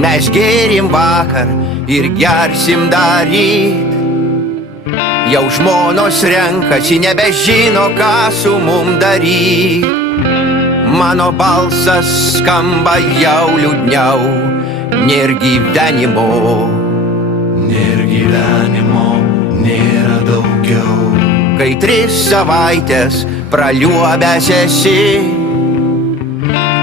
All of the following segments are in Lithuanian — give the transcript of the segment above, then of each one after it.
Mes gėrim vakar ir gersim daryt. Jau žmonos renkasi, nebežino, ką su mum daryt. Mano balsas skamba jau liūdniau. Nėr gyvenimo. Nėr gyvenimo, nėra daugiau. Kai 3 savaitės praliuobęs esi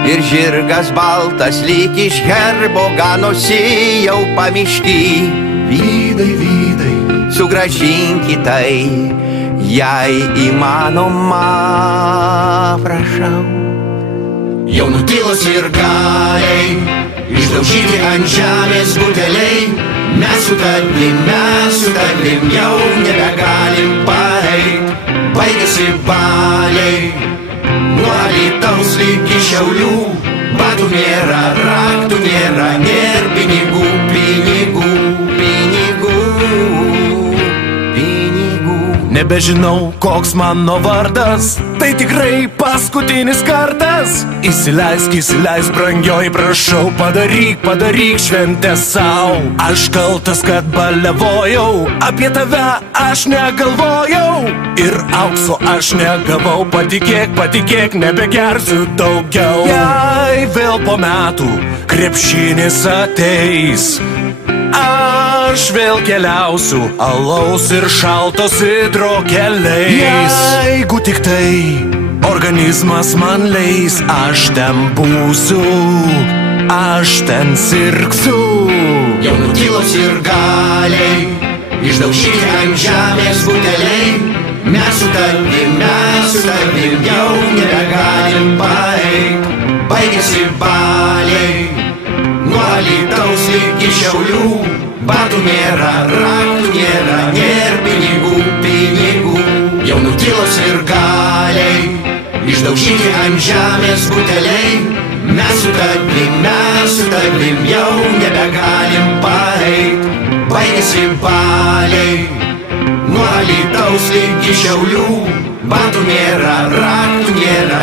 ir žirgas baltas lyg iš herbo ganosi jau pamišky. Vydai, vydai, sugrąžinkit tai, jei įmanoma, prašau. jau nutilo sirgaliai, išdaužyti ant žemės buteliai. Mes su tavim jau nebegalim paeit. Baigėsi baliai, nuo Alytaus iki Šiaulių. Batų nėra, raktų nėra, nėr pinigų, pinigų, pinigų, pinigų. Nebežinau, koks mano vardas, tai tikrai paskutinis kartas. Įsileisk, įsileisk, brangioji, prašau, padaryk šventę sau. Aš kaltas, kad balevojau, apie tave aš negalvojau. Ir aukso aš negavau, patikėk, nebegersiu daugiau. Jei vėl po metų krepšinis ateis, aš vėl keliausiu alaus ir šalto sidro keliais. Jeigu tik tai organizmas man leis, aš ten būsiu, aš ten sirgsiu. Jau nutilo sirgaliai, išdaužyti ant žemės buteliai. Mes su tavim jau nebegalim paeit. Baigėsi baliai, nuo Alytaus iki Šiaulių. Batų nėra, raktų nėra, nėr pinigų, pinigų. Jau nutilo sirgaliai, išdaužyti ant žemės buteliai. Mes su tavim jau nebegalim paeit. Baigėsi baliai, nuo Alytaus iki Šiaulių. Batų nėra, raktų nėra,